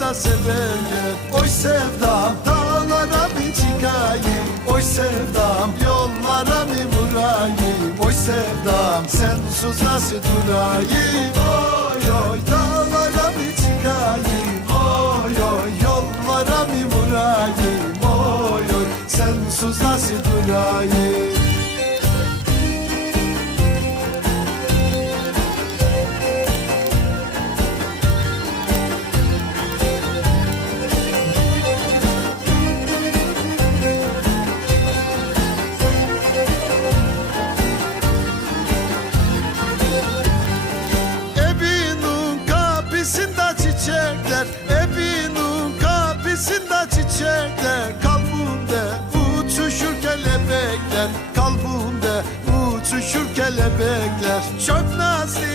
da severler Oy sevdam dağlara mı çıkayım Oy sevdam yollara mı vurayım Oy sevdam sensiz nasıl durayım Oy oy dağlara mı çıkayım Oy oy yollara mı vurayım Oy oy sensiz nasıl durayım çiçekler Evinin kapısında çiçekler Kalbimde uçuşur kelebekler. Kalbimde uçuşur kelebekler. Çok nazlı